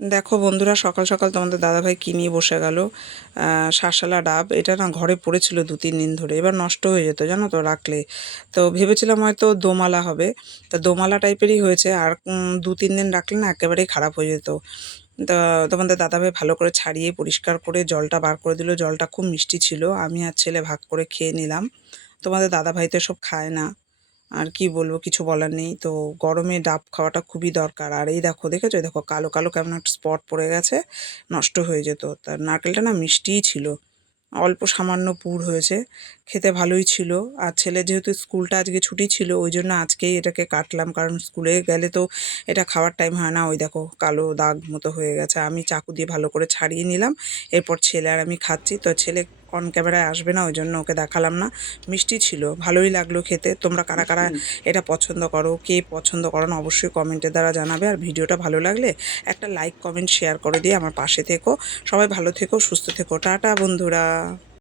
দেখো বন্ধুরা, সকাল সকাল তোমাদের দাদাভাই কী নিয়ে বসে গেল? শাঁসালা ডাব, এটা না ঘরে পড়েছিল দু তিন দিন ধরে, এবার নষ্ট হয়ে যেত, জানো তো, রাখলে। তো ভেবেছিলাম হয়তো দোমালা হবে। তা দোমালা টাইপেরই হয়েছে, আর দু তিন দিন রাখলে না একেবারেই খারাপ হয়ে যেত। তা তোমাদের দাদাভাই ভালো করে ছাড়িয়ে পরিষ্কার করে জলটা বার করে দিল, জলটা খুব মিষ্টি ছিল, আমি আর ছেলে ভাগ করে খেয়ে নিলাম। তোমাদের দাদাভাই তো এসব খায় না। আর কি বলব, কিছু বলার নেই। তো গরমে ডাব খাওয়াটা খুবই দরকার। আর এই দেখো, দেখেছ? দেখো, কালো কালো কেমন একটা স্পট পড়ে গেছে, নষ্ট হয়ে যেত। তার নারকেলটা না মিষ্টিই ছিল। অল্প সামান্য পুর হয়েছে, খেতে ভালোই ছিল। আর ছেলে যেহেতু স্কুলটা আজকে ছুটি ছিল, ওই জন্য আজকেই এটাকে কাটলাম। কারণ স্কুলে গেলে তো এটা খাওয়ার টাইম হয় না। ওই দেখো, কালো দাগ মতো হয়ে গেছে। আমি চাকু দিয়ে ভালো করে ছাড়িয়ে নিলাম। এরপর ছেলে আর আমি খাচ্ছি। তো ছেলে অন ক্যামেরায় আসবে না ওই জন্য ওকে দেখালাম না। মিষ্টি ছিল ভালোই লাগল খেতে। তোমরা কারা কারা এটা পছন্দ করো কে পছন্দ করো না অবশ্যই কমেন্টের দ্বারা জানাবে। আর ভিডিওটা ভালো লাগলে একটা লাইক কমেন্ট শেয়ার করে দিয়ে আমার পাশে থেকো। সবাই ভালো থেকো সুস্থ থেকো। টাটা বন্ধুরা।